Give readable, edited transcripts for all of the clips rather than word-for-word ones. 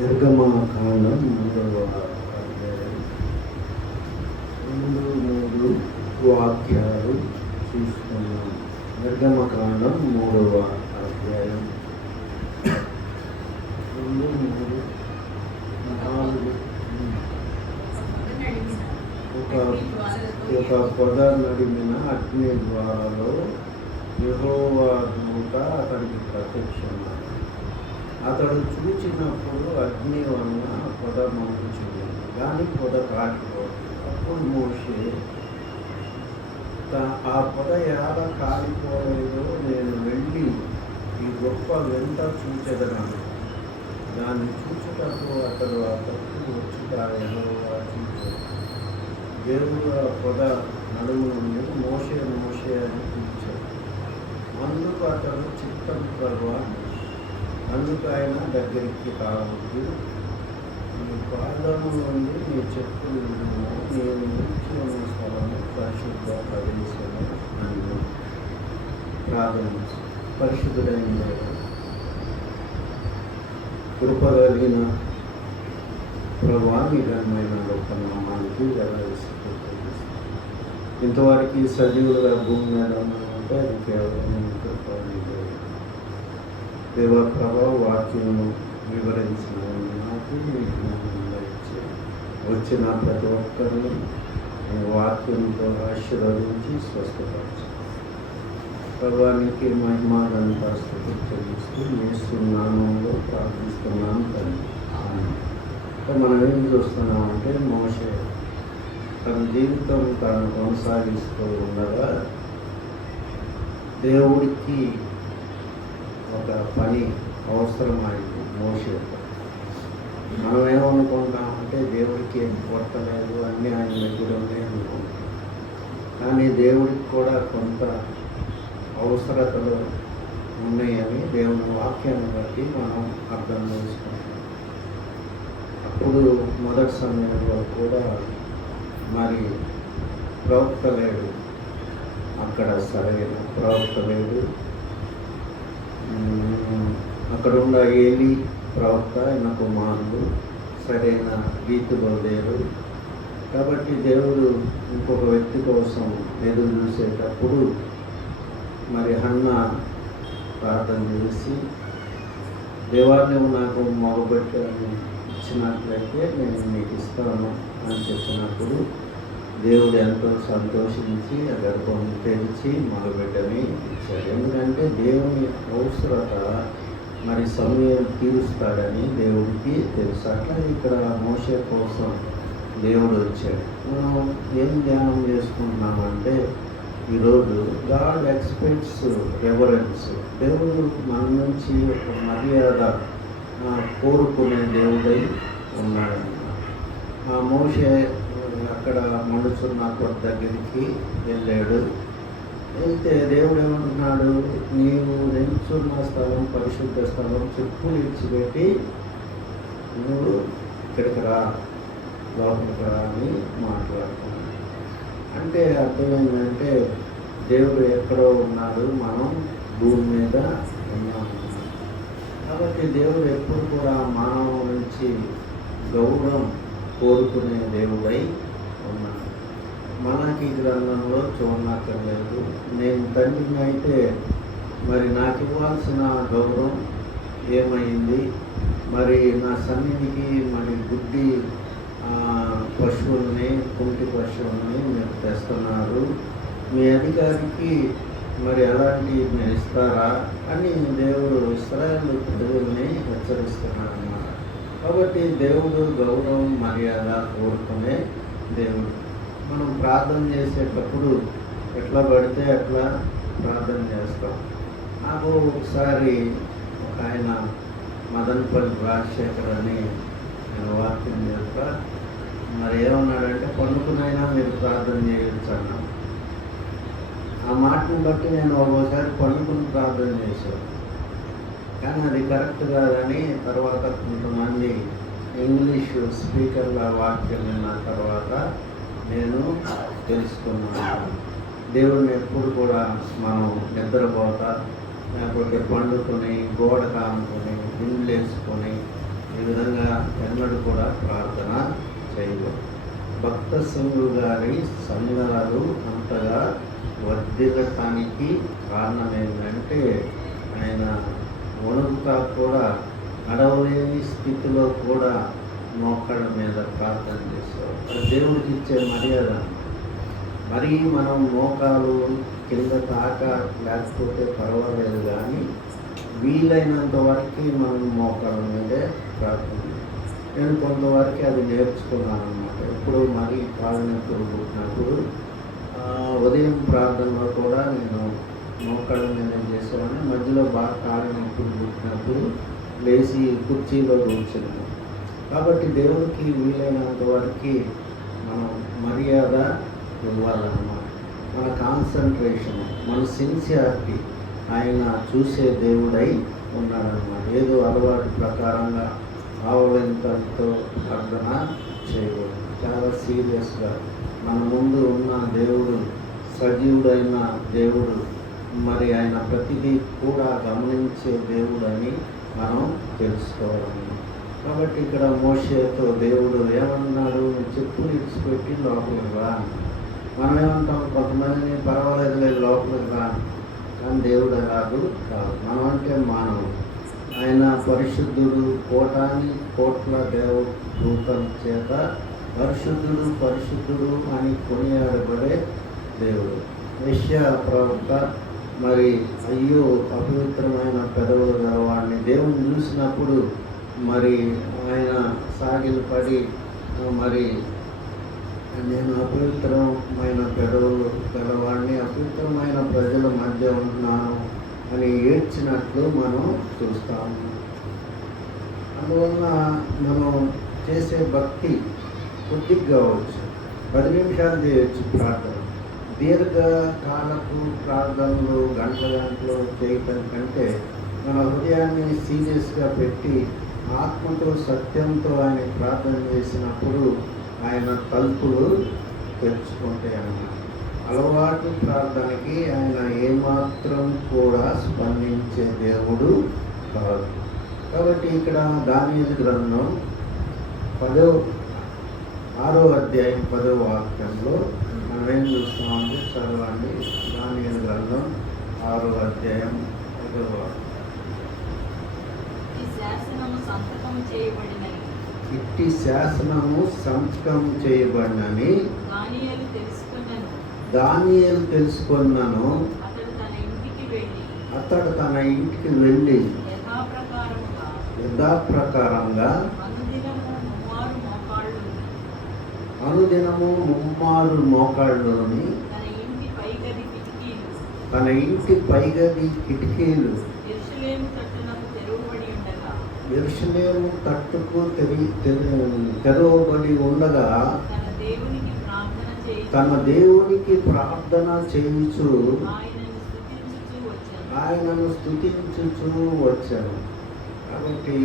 నిర్గమకాండం 3వ అధ్యాయం 2-3 వాక్యాలు చూసుకున్నాం. నిర్గమకాండం 3వ అధ్యాయం 2-3 4 ఒక పొద నడిమిన అగ్ని ద్వారాలో యెహోవా దూత అతనికి ప్రత్యక్షమయ్యాడు. అతడు చూచినప్పుడు అగ్ని వలన పొద మండుచుంది, కానీ పొద కాలిపోదు. అప్పుడు మోషే ఆ పొద ఎలా కాలిపోలేదో నేను వెళ్ళి ఈ గొప్ప వెంట చూచెదనను. దాన్ని చూచుటకు అతడు ఆ తప్పు వచ్చుట యెహోవా చూచాడు. దేవుడు ఆ పొద నడుము నుండి మోషే మోషే అని పిలిచాడు. అందుకు అతడు చిత్తం ప్రభువా, అందుకు ఆయన దగ్గరికి రావద్దు, నీ పాదము నుండి నీ చెప్పులు విడుము, నేను నిలిచి ఉన్న స్థలము పరిశుద్ధ ప్రదేశము అని ప్రార్థన. పరిశుద్ధుడైన కృప కలిగిన ప్రభువా, మీ ఘనమైన గొప్ప నామానికి ఇంతవరకు సజీవులుగా భూమి మీద ఉంటే అది కేవలం కృప. దేవ ప్రభా, వాక్యము వివరించిన నాకు వచ్చిన ప్రతి ఒక్కరిని వాక్యంతో ఆశీర్వదించి స్వస్థపరచు. ప్రభానికి మహిమానంతా స్తుతి చెల్లిస్తూ నామంలో ప్రార్థిస్తున్నాను తండ్రి. మనం ఏం చూస్తున్నామంటే మోషే తన జీవితం తాను కొనసాగిస్తూ ఉండగా దేవుడికి ఒక పని అవసరమైంది మోషే. మనం ఏమనుకుంటామంటే దేవుడికి ఏం కొట్టలేదు, అన్నీ ఆయన దగ్గర ఉన్నాయి అనుకుంటాం. కానీ దేవుడికి కూడా కొంత అవసరతలు ఉన్నాయని దేవుని వాక్యాన్ని బట్టి మనం అర్థం చేసుకుంటాం. అప్పుడు మొదటి సమయంలో కూడా మరి ప్రవక్త లేడు, అక్కడ సరైన ప్రవక్త లేడు. అక్కడ ఉన్న ఏలి ప్రవక్త ఆయన కుమారుడు సరైన రీతిలో లేరు. కాబట్టి దేవుడు ఇంకొక వ్యక్తి కోసం ఎదురు చూసేటప్పుడు మరి హన్నా ప్రార్థన చేసి, దేవా, నువ్వు నాకు మగబిడ్డని ఇచ్చినట్లయితే నేను నీకు ఇస్తాను అని చెప్పినప్పుడు దేవుడు ఎంతో సంతోషించి ఆ గర్భం తెరిచి మగబిడ్డని ఇచ్చాడు. ఎందుకంటే దేవుని అవసరత మరి సమయం తీరుస్తాడని దేవుడికి తెలుసు. అట్లా ఇక్కడ మోషే కోసం దేవుడు వచ్చాడు. మనం ఏం ధ్యానం చేసుకుంటున్నామంటే ఈరోజు గాడ్ ఎక్స్పెక్ట్స్ రెవరెన్స్. దేవుడు మన నుంచి ఒక మర్యాద కోరుకునే దేవుడై ఉన్నాడన్నమాట. ఆ మోషే అక్కడ మండుచున్న కొత్త దగ్గరికి వెళ్ళాడు. వెళ్తే దేవుడు ఏమంటున్నాడు, నీవు నిల్చున్న స్థలం పరిశుద్ధ స్థలం, చెప్పులు ఇచ్చిపెట్టి నువ్వు ఇక్కడికి రా, లోపలికి రా అని మాట్లాడుతున్నాడు. అంటే అర్థం ఏంటంటే దేవుడు ఎక్కడో ఉన్నాడు, మనం భూమి మీద ఉన్నాము. కాబట్టి దేవుడు ఎప్పుడు కూడా మానవ నుంచి గౌరవం కోరుకునే దేవుడై ఉన్నాడు. మనకి గ్రంథంలో చూడనక్కర్లేదు. నేను తండ్రిని అయితే మరి నాకు ఇవ్వాల్సిన గౌరవం ఏమైంది? మరి నా సన్నిధికి మరి గుడ్డి పశువుల్ని, కుంటి పశువుల్ని మీరు తెస్తున్నారు, మీ అధికారికి మరి అలాంటి మీరు ఇస్తారా అని దేవుడు ఇశ్రాయేలు ప్రజల్ని హెచ్చరిస్తున్నాడు అన్నమాట. కాబట్టి దేవుడు గౌరవం మర్యాద కోరుకునే దేవుడు. మనం ప్రార్థన చేసేటప్పుడు ఎట్లా పడితే అట్లా ప్రార్థన చేస్తాం. నాకు ఒకసారి ఒక ఆయన మదనపల్లి రాజశేఖర్ అని నేను వాక్యం చేస్తా, మరి ఏమన్నాడంటే పండుకునైనా మీరు ప్రార్థన చేయొచ్చు అన్నా. ఆ మాటను బట్టి నేను ఒక్కోసారి పండుకుని ప్రార్థన చేశాను. కానీ అది కరెక్ట్ కాదని తర్వాత కొంతమంది ఇంగ్లీషు స్పీకర్ల వాక్యం విన్న తర్వాత నేను తెలుసుకున్నాను. దేవుడిని ఎప్పుడు కూడా మనం నిద్రపోతా లేకపోతే పండుకొని గోడ కానుకొని ఇండ్లు వేసుకొని ఈ విధంగా ఎన్నడూ కూడా ప్రార్థన చేయలేదు. భక్త సింగు గారి సంఘాలు అంతగా వర్ధిల్లటానికి కారణం ఏంటంటే ఆయన వణుకుతా కూడా నడవలేని స్థితిలో కూడా మోకాళ్ళ మీద ప్రార్థన చేసేవారు. అది దేవుడికి ఇచ్చే మర్యాద. మరీ మనం మోకాలు కింద తాక లేకపోతే పర్వాలేదు, కానీ వీలైనంత వరకు మనం మోకాళ్ళ మీదే ప్రార్థన. నేను కొంతవరకు అది నేర్చుకున్నాను అన్నమాట. ఎప్పుడు మరీ కాళ్ళు నొప్పులు పుట్టినప్పుడు ఉదయం ప్రార్థనలో కూడా నేను మోకాళ్ళ మీద చేసేవాడిని. మధ్యలో బాగా కాళ్ళు నొప్పులు పుట్టినప్పుడు లేచి కుర్చీలో కూర్చున్నాను. కాబట్టి దేవుడికి వీలైనంత వరకు మనం మర్యాద ఇవ్వాలన్నమాట. మన కాన్సన్ట్రేషన్, మన సిన్సియారిటీ ఆయన చూసే దేవుడై ఉన్నాడన్నమాట. ఏదో అలవాటు ప్రకారంగా ఆవలింతలతో ప్రార్థన చేయకూడదు. చాలా సీరియస్గా మన ముందు ఉన్న దేవుడు సజీవుడైన దేవుడు, మరి ఆయన ప్రతిదీ కూడా గమనించే దేవుడని మనం తెలుసుకోవాలన్నమాట. కాబట్టి ఇక్కడ మోషేతో దేవుడు ఏమన్నాడు, చెప్పు ఇచ్చిపెట్టి లోపలికి రా. మనం ఏమంటాం, కొంతమందిని పర్వాలేదు లోపలికి రా, కానీ దేవుడు అలాగూ కాదు. మనం అంటే మానవుడు. ఆయన పరిశుద్ధుడు, కోట్ల దూతల చేత పరిశుద్ధుడు పరిశుద్ధుడు అని కొనియాడబడే దేవుడు. యెషయా ప్రవక్త మరి అయ్యో అపవిత్రమైన పెదవులు గలవాడిని దేవుని చూసినప్పుడు మరి ఆయన సాగిలు పడి మరి నేను అపవిత్రమైన పెదవులు గలవాడిని, అపవిత్రమైన ప్రజల మధ్య ఉంటున్నాను అని ఏడ్చినట్లు మనం చూస్తాము. అందువల్ల మనం చేసే భక్తి కొద్దిగా కావచ్చు, 10 నిమిషాలు చేయొచ్చు ప్రార్థన. దీర్ఘకాలపు ప్రార్థనలు గంటలు చేయటం కంటే మన హృదయాన్ని సీరియస్గా పెట్టి ఆత్మతో సత్యంతో ఆయన ప్రార్థన చేసినప్పుడు ఆయన తలుపులు తెరుచుకుంటాయి అన్నమాట. అలవాటు ప్రార్థనకి ఆయన ఏమాత్రం కూడా స్పందించే దేవుడు కాదు. కాబట్టి ఇక్కడ దానియేలు గ్రంథం 6వ అధ్యాయం 10వ వాక్యంలో మనం ఏం చూస్తామంటే, చదవండి. దానియేలు గ్రంథం 6వ అధ్యాయం 10వ వాక్యం. ఇట్టి శాసనము సంతకం చేయబడినని దానియేలు తెలుసుకున్నాను. అతడు తన ఇంటికి వెళ్ళి యథాప్రకారంగా అనుదినము 3 మోకాళ్ళలోని తన ఇంటి పైగది కిటికీలు యెరూషలేము తట్టుకు తెరవబడి ఉండగా తన దేవునికి ప్రార్థన చేయుచు ఆయనను స్తుతించుచు వచ్చాను. కాబట్టి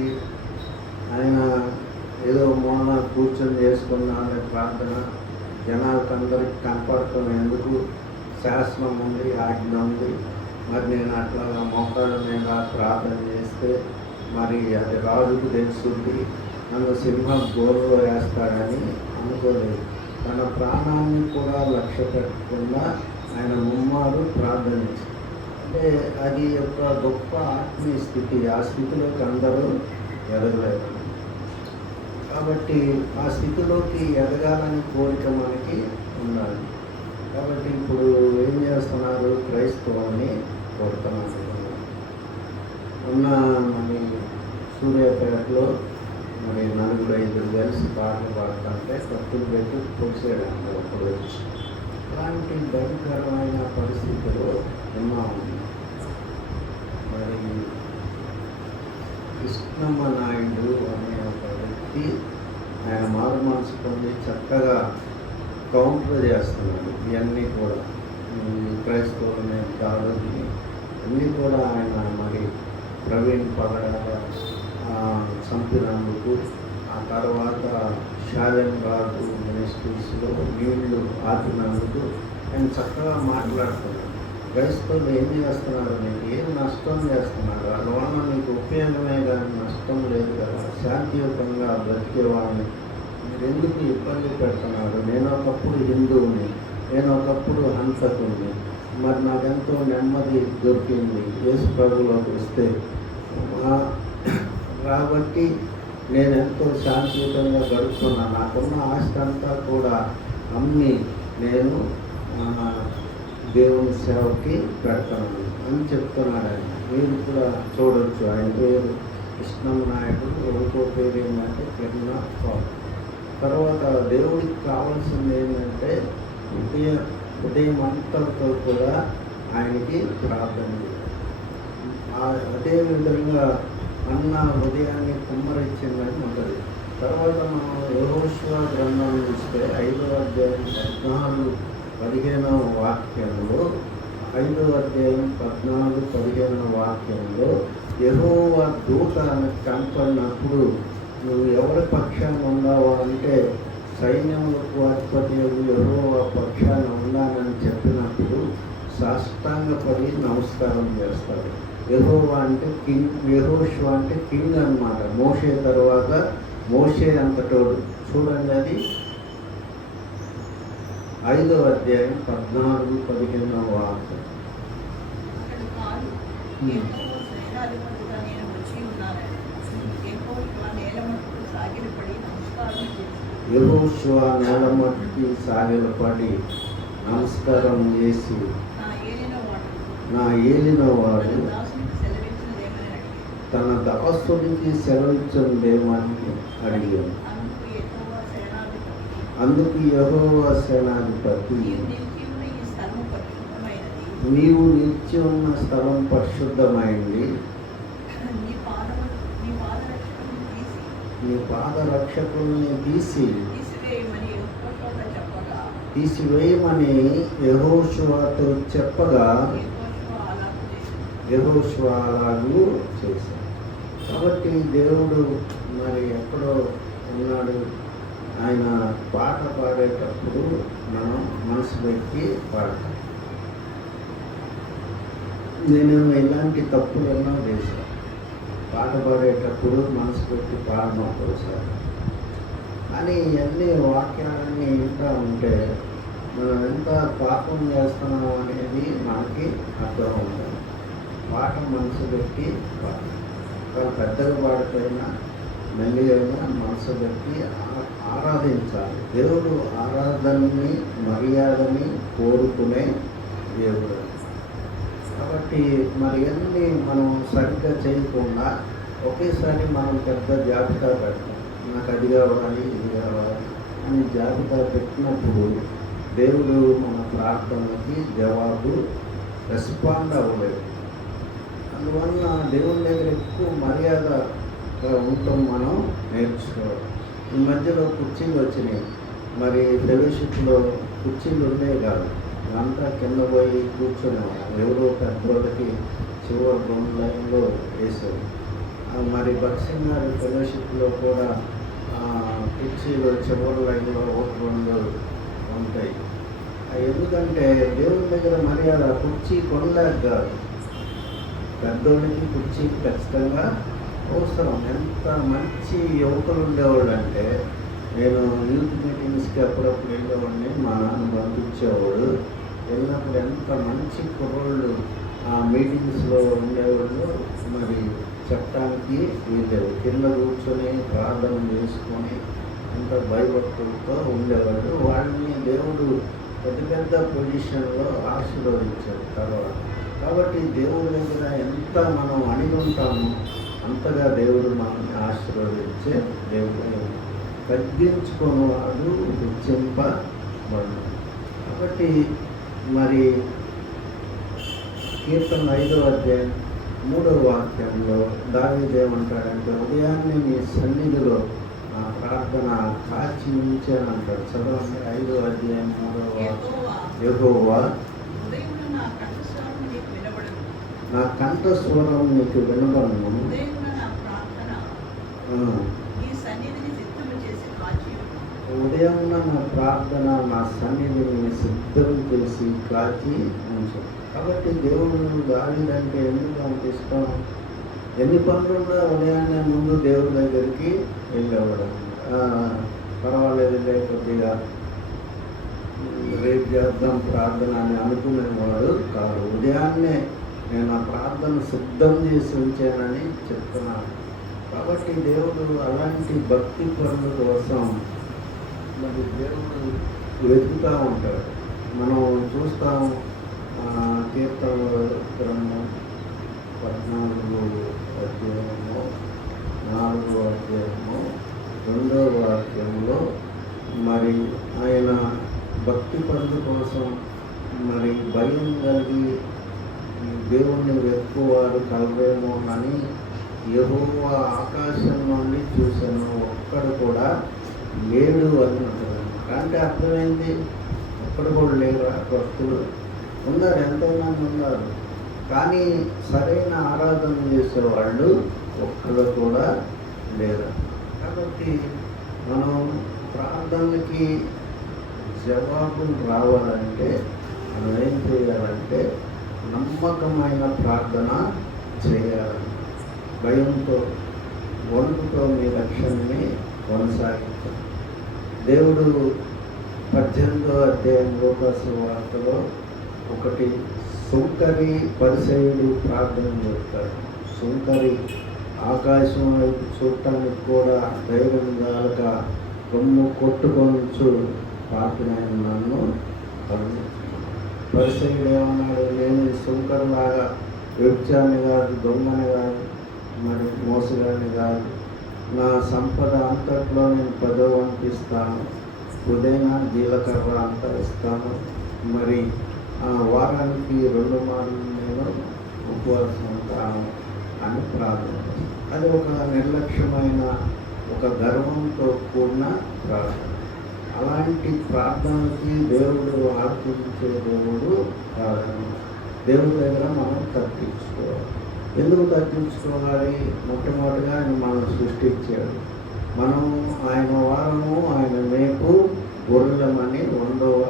ఆయన ఏదో మొన్న కూర్చొని చేసుకున్నాను ప్రార్థన, జనాలకు అందరికి కనపడుతున్న ఎందుకు శాసనం ఉంది, ఆజ్ఞ ఉంది. మరి నేను అట్లా మోకాళ్ళ మీద ప్రార్థన చేస్తే మరి అది రాజుకు తెలుస్తుంది, నన్ను సింహం గోరులో వేస్తాడని అనుకోలేదు. తన ప్రాణాన్ని కూడా లక్ష్య పెట్టకుండా ఆయన ముమ్మారు ప్రార్థనించారు. అంటే అది ఒక గొప్ప ఆత్మీయ స్థితి. ఆ స్థితిలోకి అందరూ ఎదగలేదు. కాబట్టి ఆ స్థితిలోకి ఎదగాలని కోరిక మనకి ఉండాలి. కాబట్టి ఇప్పుడు ఏం చేస్తున్నారు, క్రైస్తవాన్ని కొడుతున్నారు. ఉన్న మరి సూర్యాపేటలో మరి 4-5 కలిసి పాటలు పాడుతుంటే కత్తులు పెట్టి పొడిసేయడానికి అప్పుడు వచ్చి అలాంటి భయంకరమైన పరిస్థితిలో ఉన్నాము. మరి కృష్ణమ్మ నాయుడు అనే ఒక వ్యక్తి ఆయన మారు మనసు పొంది చక్కగా కౌంటర్ చేస్తున్నాడు. ఇవన్నీ కూడా క్రైస్తవులని దాడుని అన్నీ కూడా ఆయన మరి ప్రవీణ్ పగడాల చంపినందుకు, ఆ తర్వాత షాలెం రాజు మినిస్ట్రీస్లో నీళ్లు ఆపినందుకు ఆయన చక్కగా మాట్లాడుతున్నాడు. క్రైస్తవులు ఏం చేస్తున్నారు, నీకు ఏం నష్టం చేస్తున్నారు, వాళ్ళ వల్ల నీకు ఉపయోగమే కానీ నష్టం లేదు కదా, శాంతియుతంగా బ్రతికేవాడిని, మీరు ఎందుకు ఇబ్బంది పెడుతున్నారు? నేను ఒకప్పుడు హిందువుని, నేను ఒకప్పుడు హంసకుని, మరి నాకెంతో నెమ్మది దొరికింది యేసు ప్రభులోకి వస్తే. కాబట్టి నేను ఎంతో శాంతియుతంగా గడుపుతున్నాను. నాకున్న ఆస్తి అంతా కూడా అమ్మి నేను దేవుని సేవకి పెడతాను అని చెప్తున్నాడు ఆయన. మీరు కూడా చూడవచ్చు. ఆయన పేరు కృష్ణం నాయకుడు. ఇంకో పేరు ఏంటంటే కిరణ పాల్. తర్వాత దేవుడికి కావాల్సింది ఏంటంటే ఉదయం అంతతో కూడా ఆయనకి ప్రార్థన చేయాలి. అదేవిధంగా అన్న ఉదయాన్ని కుమ్మరించిందని ఉంటుంది. తర్వాత మనం యెహోషువ గ్రంథం చూస్తే 5వ అధ్యాయం 14-15 వాక్యంలో 5వ అధ్యాయం 14-15 వాక్యంలో యెహోవా దూత కనపడినప్పుడు నువ్వు ఎవరి పక్షాన ఉన్నావా అంటే సైన్యములకు అధిపతి యెహోవా పక్షాన ఉన్నానని చెప్పినప్పుడు సాష్టాంగపడి నమస్కారం చేస్తాడు. యెహోవా అంటే కింగ్, యెహోషువ అంటే కింగ్ అన్నమాట. మోషే తర్వాత మోషే అంతటోడు. చూడండి, అది 5వ అధ్యాయం 14-15 వాక్యం. యెహోషువ నేల మట్టుకి సాగిలపడి నమస్కారం చేసి, నా ఏలినవాడు తన దాసుడికి సెలవిచ్చుందేమని అడిగాను. అందుకు యెహోవా సేనాధిపతి, నీవు నిలిచి ఉన్న స్థలం పరిశుద్ధమైంది, నీ పాదరక్షకుల్ని తీసివేయమని యెహోషువతో చెప్పగా యెహోషువ అలాగూ చేశాడు. కాబట్టి దేవుడు మరి ఎక్కడో ఉన్నాడు. ఆయన పాట పాడేటప్పుడు మనం మనసు పెట్టి పాడతాం. నేను ఇలాంటి తప్పులు ఎన్నో చేశాను. పాట పాడేటప్పుడు మనసు పెట్టి పాడనప్పుడు సార్. కానీ ఇవన్నీ వాక్యాలన్నీ ఇంకా ఉంటే మనం ఎంత పాపం చేస్తున్నాం అనేది మనకి అర్థం ఉంటుంది. పాట మనసు పెట్టి పాడాలి. పెద్దగా పాడిపోయినా మెల్లిగా మనసు పెట్టి ఆరాధించాలి. దేవుడు ఆరాధనని మర్యాదని కోరుకునే దేవుడు. కాబట్టి మరి అన్నీ మనం సరిగ్గా చేయకుండా ఒకేసారి మనం పెద్ద జాబితా పెడతాం. నాకు అది కావాలి, ఇది కావాలి అని జాబితా పెట్టినప్పుడు దేవుడు మన ప్రార్థనకి జవాబు రెస్పాండ్ అవ్వలేదు. అందువల్ల దేవుని దగ్గర ఎక్కువ మర్యాదగా ఉంటాం మనం నేర్చుకోవాలి. ఈ మధ్యలో కుర్చీలు వచ్చినాయి. మరి ఫెలోషిప్లో కుర్చీలు ఉండేవి కాదు. అంతా కింద పోయి కూర్చునేవారు. ఎవరో పెద్దోళ్ళకి చివరి 2 లైన్లో వేసేవారు. మరి భక్సింగ్ గారి ఫెలోషిప్లో కూడా కుర్చీలు చివరి లైన్లో 1-2 ఉంటాయి. ఎందుకంటే దేవుని దగ్గర మర్యాద కుర్చీ కొనలేక కాదు, పెద్దోళ్ళకి కుర్చీ ఖచ్చితంగా అవసరం. ఎంత మంచి యువకులు ఉండేవాళ్ళు అంటే, నేను యూత్ మీటింగ్స్కి అప్పుడప్పుడు వెళ్ళేవాడిని. మా నాన్న పంపించేవాడు. వెళ్ళినప్పుడు ఎంత మంచి కుర్రోళ్ళు ఆ మీటింగ్స్లో ఉండేవాళ్ళు. మరి చెప్పడానికి వీళ్ళు కింద కూర్చొని ప్రార్థన చేసుకొని ఎంత భయభక్తులతో ఉండేవాళ్ళు. వాళ్ళని దేవుడు పెద్ద పెద్ద పొజిషన్లో ఆశీర్వదించాడు తర్వాత. కాబట్టి దేవుడి దగ్గర ఎంత మనం అణిగి ఉంటామో అంతగా దేవుడు మనల్ని ఆశీర్వదించే దేవుడు. తగ్గించుకున్న వాడు హెచ్చింపబడు. కాబట్టి మరి కీర్తన 5వ అధ్యాయం 3వ వాక్యంలో దావీదు ఏమంటాడంటే, ఉదయాన్నే నీ సన్నిధిలో నా ప్రార్థన కాచి ఉంచాను అంటాడు. చదవండి 5వ అధ్యాయం 3వ వాక్యం. యెహోవా నా కంఠస్వరం నీకు వినబడను, ఉదయం నా ప్రార్థన నా సన్నిధిని సిద్ధం చేసి కాచి ఉంచు. కాబట్టి దేవుడు దావీదంటే ఎందుకు అంత ఇష్టం? ఎన్ని పనులున్నా ఉదయాన్నే ముందు దేవుడి దగ్గరికి వెళ్ళేవాడు. పర్వాలేదులే కొద్దిగా రేపు చేద్దాం ప్రార్థన అని అనుకునేవాడు కాదు. ఉదయాన్నే నేను ఆ ప్రార్థన సిద్ధం చేసి ఉంచానని చెప్తున్నాను. కాబట్టి దేవుడు అలాంటి భక్తి పనుల కోసం మరి దేవుడు వెతుకుతూ ఉంటాడు. మనం చూస్తాం కీర్తన గ్రంథం 14వ అధ్యాయము 4వ అధ్యాయము 2వ వాక్యంలో మరి ఆయన భక్తి పనుల కోసం మరి భయం కలిగి దేవుణ్ణి వెతుకువారు కలవేమో అని యెహోవా ఆకాశం నుండి చూశాను, ఒక్కడు కూడా లేడు అని అంటారు. అంటే అర్థమైంది, ఒక్కడు కూడా లేరు. భక్తులు ఉన్నారు, ఎంతోమంది ఉన్నారు, కానీ సరైన ఆరాధన చేసేవాళ్ళు ఒక్కరు కూడా లేరు. కాబట్టి మనం ప్రార్థనకి జవాబులు రావాలంటే మనం ఏం చేయాలంటే నమ్మకమైన ప్రార్థన చేయాలి. భయంతో వణుకుతో మీ లక్ష్యాన్ని కొనసాగించాలి. దేవుడు 18వ అధ్యాయం లూకాసు వార్తలో ఒకటి సుంకరి పరిసయ్యుడు ప్రార్థన చేస్తాడు. సుంకరి ఆకాశం వైపు చూడటానికి కూడా ధైర్యం కాక రొమ్ము కొట్టుకొనొచ్చు ప్రార్థన నన్ను పరిసయ్యుడు ఏమన్నాడు, నేను సుంకరులాగా వ్యభిచారిని కాదు, దొంగని కాదు, మరి మోసగాన్ని కాదు, నా సంపద అంతట్లో నేను 10వ వంతు ఇస్తాను, పుదీనా జీలకర్ర అంతా ఇస్తాను, మరి వారానికి 2 మార్లు నేను ఉపవాసం ఉంటాను అని ప్రార్థన. అది ఒక నిర్లక్ష్యమైన ఒక గర్వంతో కూడిన ప్రార్థన. అలాంటి ప్రార్థనకి దేవుడు ఆర్పించే దేవుడు కాదని దేవుడి దగ్గర మనం తగ్గించుకోవాలి. ఎందుకు తగ్గించుకోవాలి? మొట్టమొదటిగా ఆయన మనం సృష్టించాడు. మనం ఆయన వారము, ఆయన మేపు గొర్రెలమని 2వ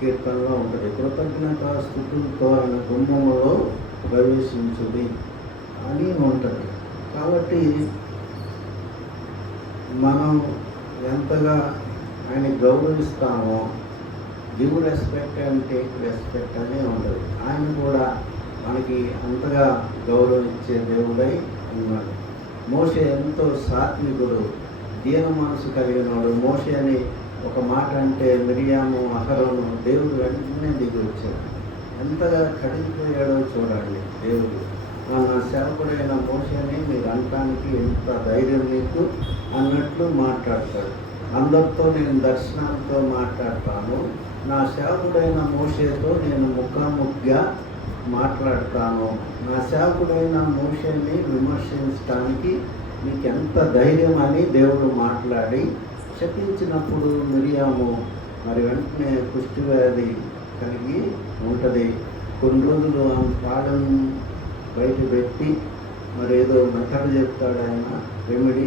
కీర్తనలో ఉంటుంది. కృతజ్ఞత స్తుతులతో ఆయన గుమ్మములో ప్రవేశించుది అని ఉంటుంది. కాబట్టి మనం ఎంతగా ఆయన గౌరవిస్తామో, give respect and take respect అనే ఉండదు. ఆయన కూడా మనకి అంతగా గౌరవించే దేవుడై ఉన్నాడు. మోషే ఎంతో సాత్వికుడు, దీన మనసు కలిగినవాడు. మోషే అని ఒక మాట అంటే మిరియాము, అహరోను దేవుడు వెంటనే దిగి వచ్చాడు. ఎంతగా కడిగిపోయాడో చూడండి దేవుడు. నా సేవకుడైన మోషేని మీరు అనటానికి ఎంత ధైర్యం మీకు అన్నట్లు మాట్లాడతాడు. అందరితో నేను దర్శనాలతో మాట్లాడతాను, నా సేవకుడైన మోషేతో నేను ముఖాముఖిగా మాట్లాడతాను. నా సేవకుడైన మోషేని విమర్శించడానికి మీకు ఎంత ధైర్యం అని దేవుడు మాట్లాడి శపించినప్పుడు మిరియాము మరి వెంటనే కుష్ఠవ్యాధి కలిగి ఉంటుంది. కొన్ని రోజులు ఆమె పాలను బయట పెట్టి మరి ఏదో మెథడ్ చెప్తాడు ఆయన, రెమెడీ.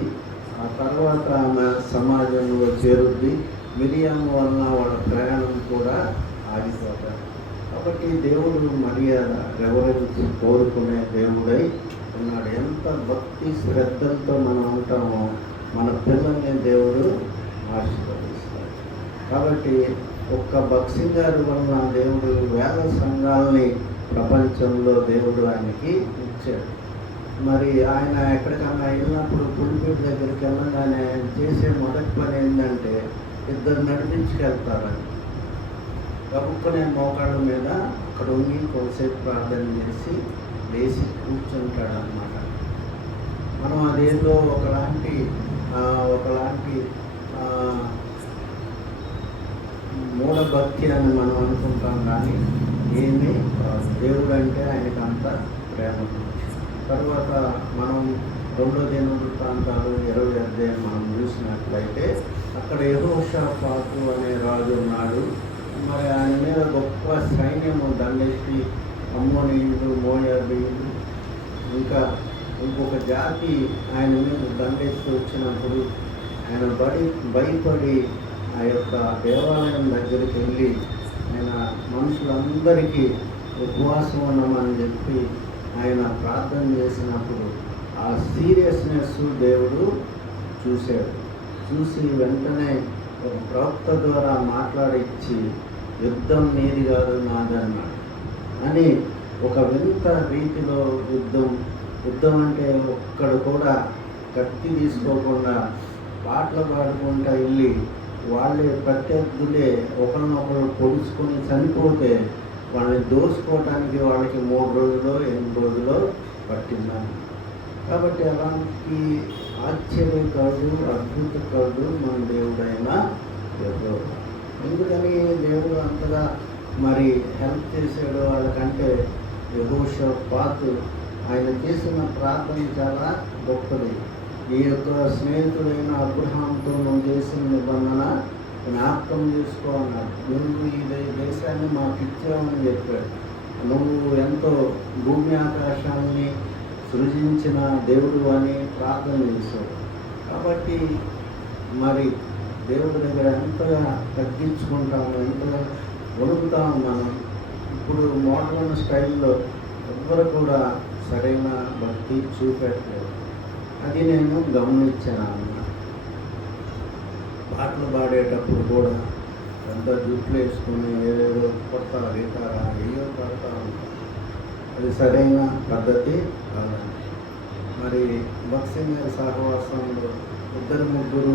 ఆ తర్వాత ఆమె సమాజంలో చేరుద్ది. మిరియాము వలన వాళ్ళ ప్రయాణం కూడా ఆగిపోతాడు. కాబట్టి దేవుడు మర్యాద, రెవరెన్స్ కోరుకునే దేవుడై ఉన్నాడు. ఎంత భక్తి శ్రద్ధలతో మనం ఉంటామో మన పిల్లల్ని దేవుడు ఆశీర్వదిస్తాడు. కాబట్టి ఒక్క భక్సింగ్ గారి వలన దేవుడు వేల సంఘాలని ప్రపంచంలో దేవుడు ఆయనకి ఇచ్చాడు. మరి ఆయన ఎక్కడికన్నా వెళ్ళినప్పుడు పులిపేట దగ్గరికి వెళ్ళగానే ఆయన చేసే మొదటి పని ఏంటంటే 2 నడిపించుకెళ్తారని. గబుక్కునే మోకాళ్ళ మీద అక్కడ ఉండి కొంతసేపు ప్రార్థన చేసి లేచి కూర్చుంటాడు అన్నమాట. మనం అదేదో ఒకలాంటి మూఢభక్తి అని మనం అనుకుంటాం, కానీ ఏమీ దేవుడు అంటే ఆయనకి అంత ప్రేమ. తర్వాత మనం 2వ దినవృత్తాంతాలు 20వ అధ్యాయం మనం చూసినట్లయితే అక్కడ యెహోషాపాతు అనే రాజు ఉన్నాడు. మరి ఆయన మీద గొప్ప సైన్యము దండెత్తి అమ్మోనీయులు, మోయాబీయులు, ఇంకా ఇంకొక జాతి ఆయన మీద దండెత్తి వచ్చినప్పుడు ఆయన భయపడి ఆ యొక్క దేవాలయం దగ్గరికి వెళ్ళి ఆయన మనుషులందరికీ ఉపవాసం ఉన్నామని చెప్పి ఆయన ప్రార్థన చేసినప్పుడు ఆ సీరియస్నెస్ దేవుడు చూశాడు. చూసి వెంటనే ఒక ప్రవక్త ద్వారా మాట్లాడించి యుద్ధం నీది కాదు నాదన్నాడు అని ఒక వింత రీతిలో యుద్ధం అంటే ఒక్కడు కూడా కత్తి తీసుకోకుండా పాటలు పాడుకుంటా వెళ్ళి వాళ్ళే ప్రత్యర్థులే ఒకరినొకరు పొడుచుకొని చనిపోతే వాళ్ళని దోసుకోవటానికి వాళ్ళకి 3 రోజులో 8 రోజులో పట్టిందని. కాబట్టి అలాంటి ఆశ్చర్యకారుడు అద్భుతకారుడు మన దేవుడైన యెహోవా. ఎందుకని దేవుడు అంతగా మరి హెల్ప్ చేశాడు వాళ్ళకంటే యెహోషాపాతు ఆయన చేసిన ప్రార్థన చాలా గొప్పది. ఈ యొక్క స్నేహితుడైన అబ్రహాంతో నువ్వు చేసిన నిబంధన జ్ఞాపకం చేసుకో అన్నాడు. నువ్వు ఈ దేశాన్ని మాకు ఇచ్చావని చెప్పాడు. నువ్వు ఎంతో భూమి ఆకాశాన్ని సృజించిన దేవుడు అని ప్రార్థన చేశాడు. కాబట్టి మరి దేవుడి దగ్గర ఎంతగా తగ్గించుకుంటాము, ఎంతగా వణుకుతాము మనం. ఇప్పుడు మోడర్న్ స్టైల్లో ఎవ్వరు కూడా సరైన భక్తి చూపెట్టలేదు. అది నేను గమనించాను అన్నమాట. పాటలు పాడేటప్పుడు కూడా ఎంత జుట్లు వేసుకుని ఏదేదో కొత్త రీతారా ఏయో పాడుతూ ఉంటాం. అది సరైన పద్ధతి కాదండి. మరి భక్సింగ్ గారి సహవాసంలో 2-3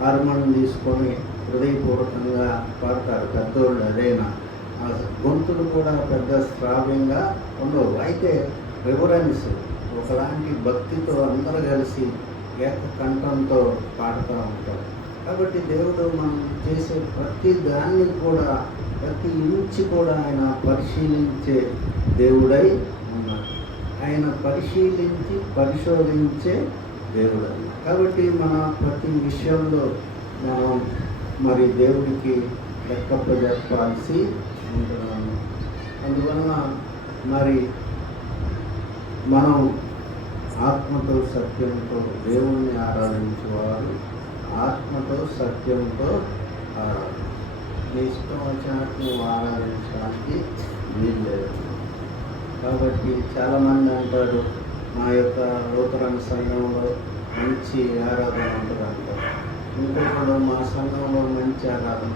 హార్మోనియం తీసుకొని హృదయపూర్వకంగా పాడతారు పెద్దోళ్ళు. అదైనా ఆ గొంతులు కూడా పెద్ద శ్రావ్యంగా ఉండవు. అయితే రివరెన్స్ ఒకలాంటి భక్తితో అందరూ కలిసి ఏకకంఠంతో పాడుతూ ఉంటారు. కాబట్టి దేవుడు మనం చేసే ప్రతి దాన్ని కూడా ప్రతి ఇంచి కూడా ఆయన పరిశీలించే దేవుడై ఉన్నాడు. ఆయన పరిశోధించే దేవుడు. కాబట్టి మన ప్రతి విషయంలో మనం మరి దేవుడికి లెక్కప్పజెప్పాల్సి ఉంటున్నాము. అందువలన మరి మనం ఆత్మతో సత్యంతో దేవుణ్ణి ఆరాధించేవారు ఆత్మతో సత్యంతో ఆరాధన. నీ ఇష్టం వచ్చినట్టు నువ్వు ఆరాధించడానికి వీల్లేదు. కాబట్టి చాలామంది అంటారు మా యొక్క నూతన సంఘంలో మంచి ఆరాధన ఉంటుంది అంటారు. ఇంకొకరు మా సంఘంలో మంచి ఆరాధన.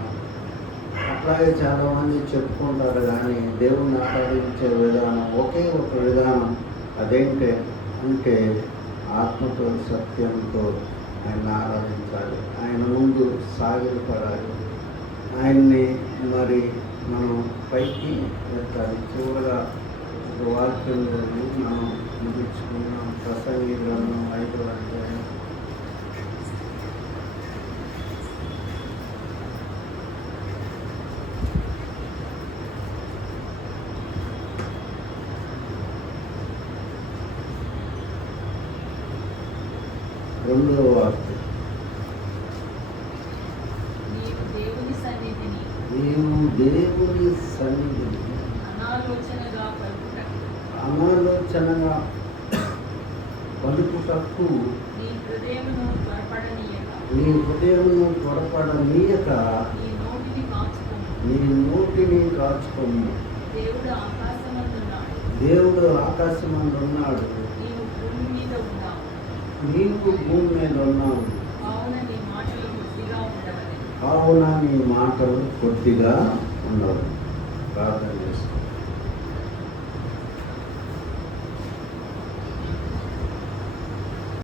అట్లాగే చాలామంది చెప్పుకుంటారు. కానీ దేవుణ్ణి ఆరాధించే విధానం ఒకే ఒక విధానం. అదేంటే అంటే ఆత్మతో సత్యంతో ఆయన ఆరాధించాలి. ఆయన ముందు సాగిలపడాలి. ఆయన్ని మరి మనం పైకి ఎత్తాలి. చివరిగా ఒక వాక్యం మనం ముగించుకున్నాం. ప్రసంగి గ్రంథం 5వ అధ్యాయం 2వ వాక్యం. నీవు దేవుని సన్నిధిని అనాలోచనగా పలుకుటకు నీ హృదయమును త్వరపడనీయక నీ నోటిని కాచుకోము. దేవుడు ఆకాశమందున్నాడు, నీవు భూమి మీద ఉన్నావు. కావున నీ మాటలు కొద్దిగా ఉండవు. ప్రార్థన